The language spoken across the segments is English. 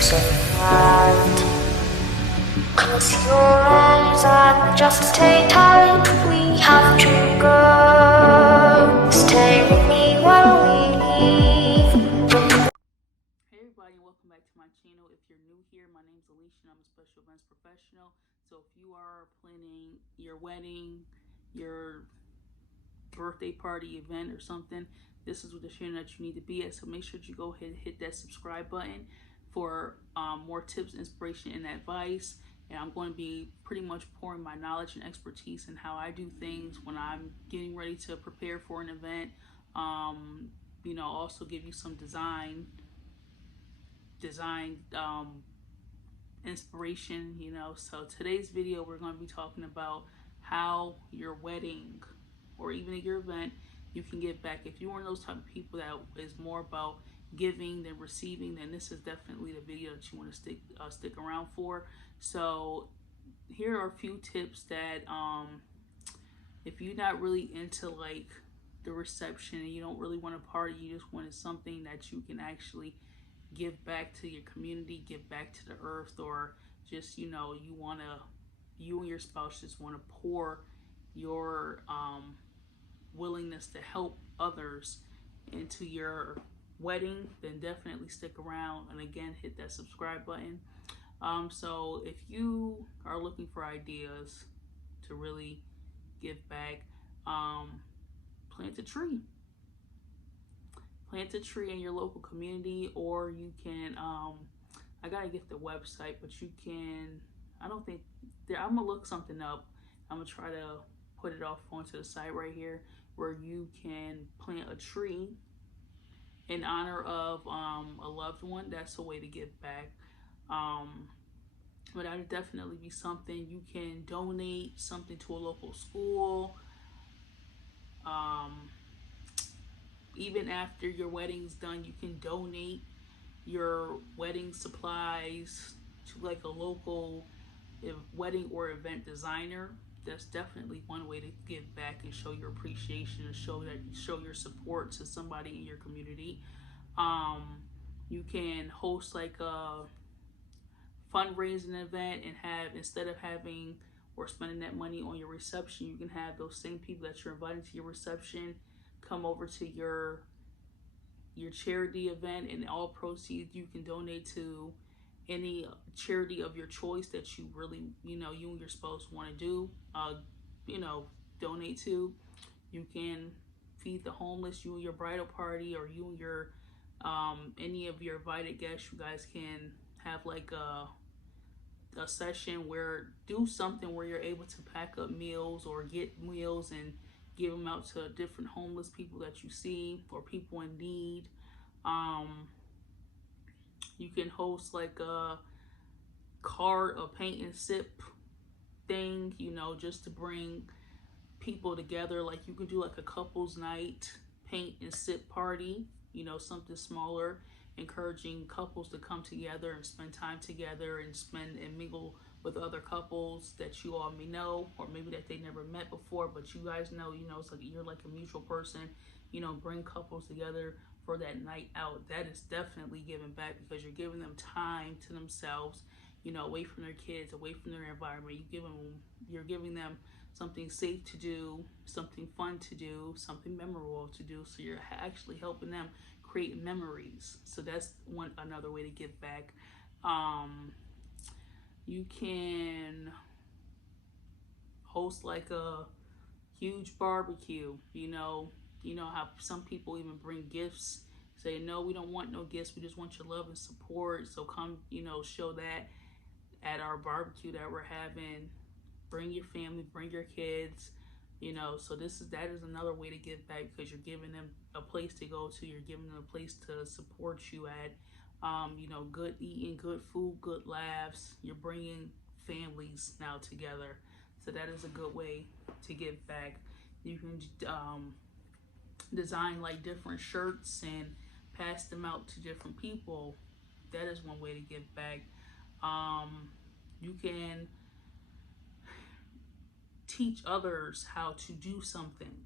so right. Close your eyes and just stay tight. We have to go. Stay with me while we leave. Hey everybody, and welcome back to my channel. If you're new here, my name is Alicia and I'm a special events professional. So if you are planning your wedding, your birthday party event or something, this is the channel that you need to be at. So make sure that you go ahead and hit that subscribe button for more tips, inspiration, and advice. And I'm going to be pretty much pouring my knowledge and expertise in how I do things when I'm getting ready to prepare for an event. Also give you some design inspiration. So today's video, we're going to be talking about how your wedding or even your event, you can give back. If you're one of those type of people that is more about giving than receiving, then this is definitely the video that you want to stick around for. So here are a few tips that if you're not really into like the reception and you don't really want to party, you just wanted something that you can actually give back to your community, give back to the earth, or just you and your spouse just want to pour your willingness to help others into your wedding, then definitely stick around and again hit that subscribe button. So if you are looking for ideas to really give back, plant a tree. Plant a tree in your local community, or you can, I gotta get the website, but you can, I'm gonna look something up. I'm gonna try to put it off onto the site right here where you can plant a tree in honor of a loved one. That's a way to give back. But that would definitely be something. You can donate something to a local school. Even after your wedding's done, you can donate your wedding supplies to like a local wedding or event designer. That's definitely one way to give back and show your appreciation and show your support to somebody in your community. You can host like a fundraising event and instead of having or spending that money on your reception, you can have those same people that you're inviting to your reception come over to your charity event, and all proceeds you can donate to any charity of your choice that you really, you and your spouse want to do, donate to. You can feed the homeless, you and your bridal party, or you and your any of your invited guests. You guys can have like a session where do something where you're able to pack up meals or get meals and give them out to different homeless people that you see or people in need. You can host like a paint and sip thing, just to bring people together. Like you could do like a couples night paint and sip party, something smaller, encouraging couples to come together and spend time together and mingle with other couples that you all may know, or maybe that they never met before, but you guys know, it's like you're like a mutual person, bring couples together for that night out. That is definitely giving back because you're giving them time to themselves, away from their kids, away from their environment. You're giving them something safe to do, something fun to do, something memorable to do. So you're actually helping them create memories. So that's another way to give back. You can host like a huge barbecue. How some people even bring gifts, say no, we don't want no gifts, we just want your love and support. So come, show that at our barbecue that we're having. Bring your family, bring your kids. So that is another way to give back, because you're giving them a place to go to, you're giving them a place to support you at. Good eating, good food, good laughs. You're bringing families now together. So that is a good way to give back. You can design like different shirts and pass them out to different people. That is one way to give back. You can teach others how to do something.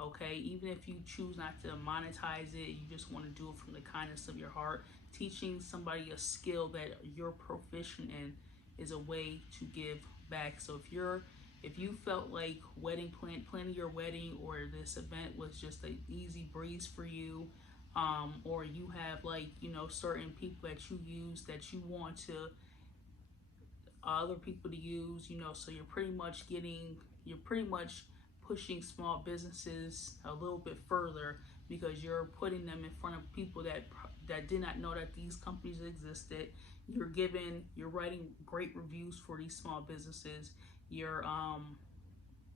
Okay, even if you choose not to monetize it, you just want to do it from the kindness of your heart. Teaching somebody a skill that you're proficient in is a way to give back. So if you felt like planning your wedding or this event was just an easy breeze for you, or you have like certain people that you use that you want to other people to use, so you're pretty much pushing small businesses a little bit further because you're putting them in front of people that did not know that these companies existed. You're writing great reviews for these small businesses. You're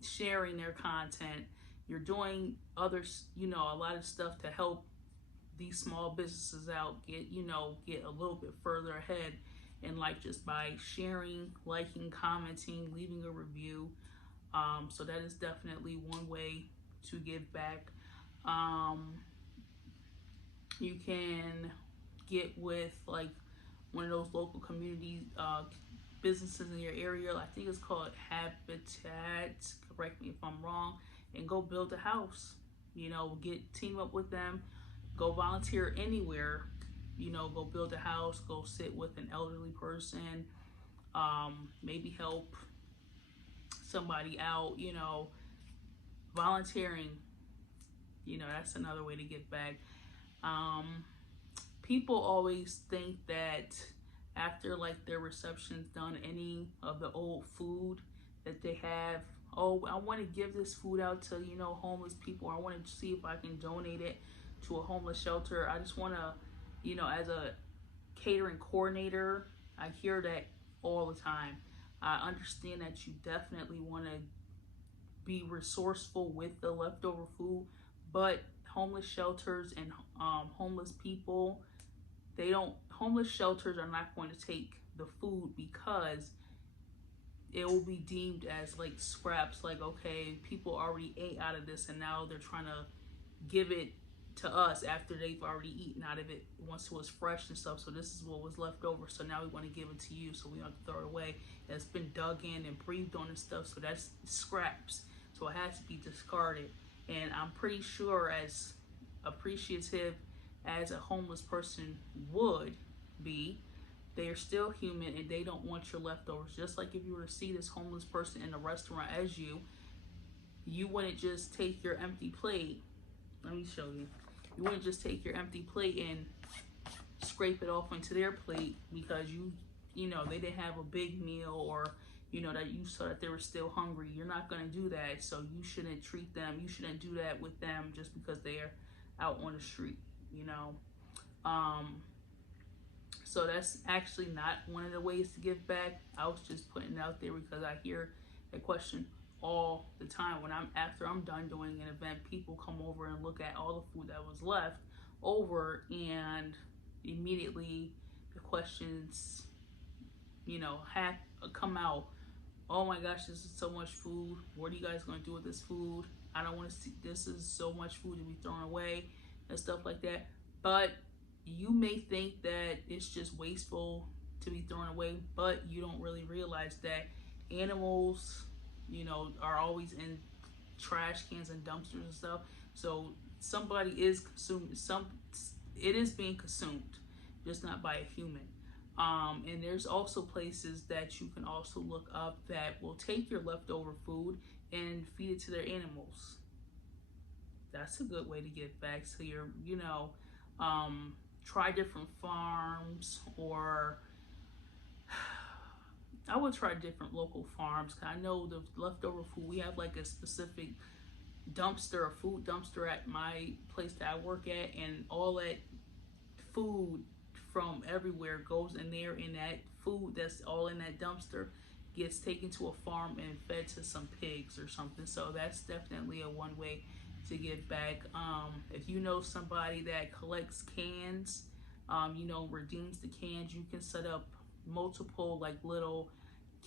sharing their content. You're doing a lot of stuff to help these small businesses out get a little bit further ahead in life just by sharing, liking, commenting, leaving a review. So that is definitely one way to give back. You can get with like one of those local community businesses in your area. I think it's called Habitat. Correct me if I'm wrong. And go build a house. Team up with them. Go volunteer anywhere. Go build a house. Go sit with an elderly person. Maybe help somebody out. Volunteering. That's another way to get back. People always think that after like their reception's done, any of the old food that they have, oh, I want to give this food out to homeless people. I want to see if I can donate it to a homeless shelter. I just want to, as a catering coordinator, I hear that all the time. I understand that you definitely want to be resourceful with the leftover food, but homeless shelters and homeless people, homeless shelters are not going to take the food because it will be deemed as like scraps. Like, okay, people already ate out of this and now they're trying to give it to us after they've already eaten out of it once it was fresh and stuff. So this is what was left over, so now we want to give it to you, so we don't have to throw it away. It's been dug in and breathed on and stuff, so that's scraps, so it has to be discarded. And I'm pretty sure, as appreciative as a homeless person would be, they are still human and they don't want your leftovers. Just like if you were to see this homeless person in a restaurant as you wouldn't just take your empty plate. Let me show you. You wouldn't just take your empty plate and scrape it off into their plate because they didn't have a big meal, or that you saw that they were still hungry. You're not going to do that, so you shouldn't treat them. You shouldn't do that with them just because they're out on the street. So that's actually not one of the ways to give back. I was just putting it out there because I hear that question all the time. After I'm done doing an event, people come over and look at all the food that was left over, and immediately the questions have come out. Oh my gosh, this is so much food. What are you guys going to do with this food? I don't want to see, this is so much food to be thrown away and stuff like that. But you may think that it's just wasteful to be thrown away, but you don't really realize that animals are always in trash cans and dumpsters and stuff. So somebody is consuming it is being consumed, just not by a human. And there's also places that you can also look up that will take your leftover food and feed it to their animals. That's a good way to get back. So try different farms, or I would try different local farms. Cause I know the leftover food, we have like a specific dumpster, a food dumpster at my place that I work at, and all that food from everywhere goes in there, and that food that's all in that dumpster gets taken to a farm and fed to some pigs or something. So that's definitely a one way to give back. If you know somebody that collects cans, redeems the cans, you can set up multiple like little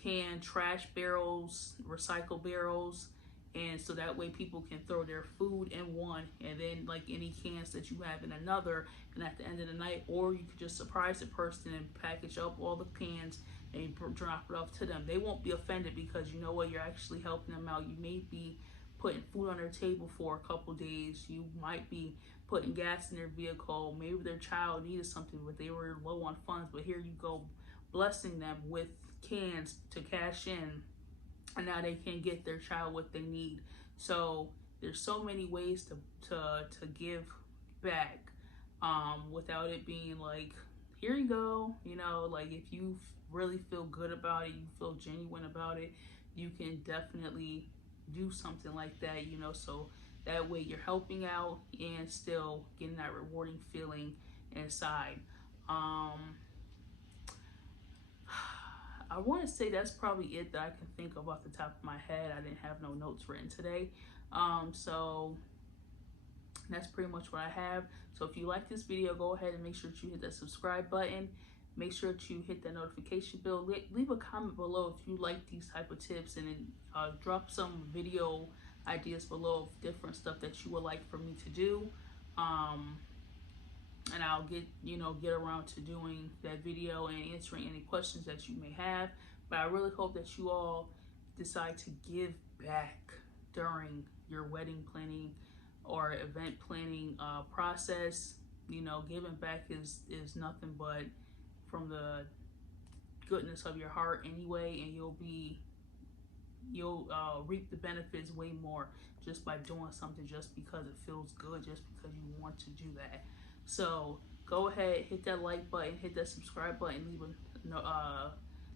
can trash barrels, recycle barrels, and so that way people can throw their food in one, and then like any cans that you have in another, and at the end of the night, or you could just surprise the person and package up all the cans and drop it off to them. They won't be offended because you know what, you're actually helping them out. You may be putting food on their table for a couple days. You might be putting gas in their vehicle. Maybe their child needed something, but they were low on funds. But here you go, blessing them with cans to cash in, and now they can get their child what they need. So there's so many ways to give back, without it being like, here you go. You know, like if you really feel good about it, you feel genuine about it, you can definitely do something like that, you know, so that way you're helping out and still getting that rewarding feeling inside. I want to say that's probably it that I can think of off the top of my head. I didn't have no notes written today. So that's pretty much what I have. So if you like this video, go ahead and make sure that you hit that subscribe button. Make sure that you hit that notification bell. Leave a comment below if you like these type of tips, and then drop some video ideas below of different stuff that you would like for me to do. And I'll get around to doing that video and answering any questions that you may have. But I really hope that you all decide to give back during your wedding planning or event planning process. You know, giving back is nothing but from the goodness of your heart anyway, and you'll reap the benefits way more just by doing something just because it feels good, just because you want to do that. So go ahead, hit that like button, hit that subscribe button,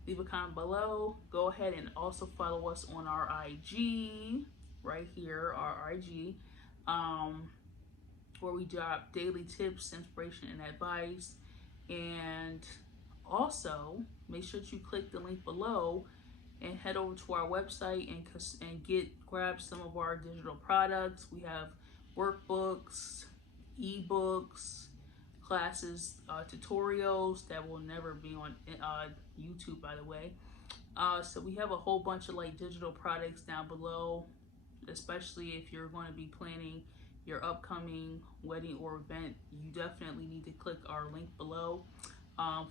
leave a comment below. Go ahead and also follow us on our IG right here, our IG, where we drop daily tips, inspiration, and advice. And also make sure that you click the link below and head over to our website and grab some of our digital products. We have workbooks, ebooks, classes, tutorials that will never be on YouTube, by the way. So we have a whole bunch of like digital products down below, especially if you're going to be planning your upcoming wedding or event. You definitely need to click our link below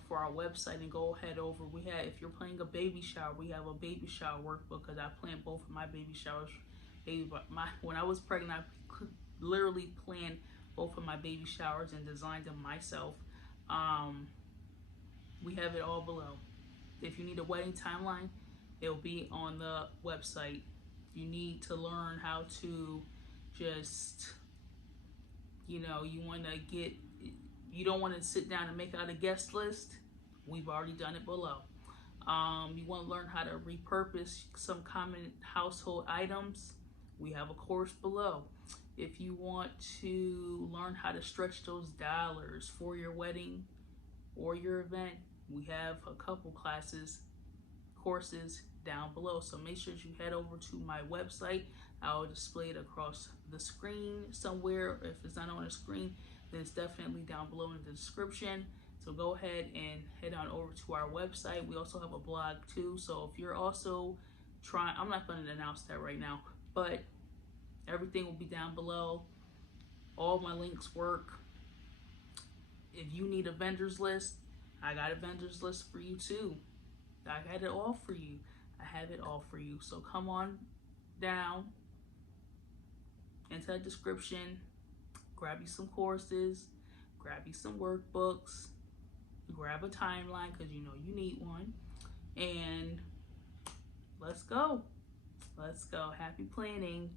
for our website and go head over. If you're planning a baby shower, we have a baby shower workbook, because I planned both of my baby showers. When I was pregnant, I literally planned both of my baby showers and designed them myself. We have it all below. If you need a wedding timeline, it'll be on the website. You need to learn how to just, you don't want to sit down and make out a guest list. We've already done it below. You want to learn how to repurpose some common household items. We have a course below. If you want to learn how to stretch those dollars for your wedding or your event, we have a couple courses down below. So make sure you head over to my website. I'll display it across the screen somewhere. If it's not on the screen, then it's definitely down below in the description. So go ahead and head on over to our website. We also have a blog too. So if you're also trying, I'm not going to announce that right now, but everything will be down below. All my links work. If you need a vendors list, I got a vendors list for you too. I got it all for you. I have it all for you. So come on down into the description, grab you some courses, grab you some workbooks, grab a timeline, because you know you need one, and let's go. Happy planning.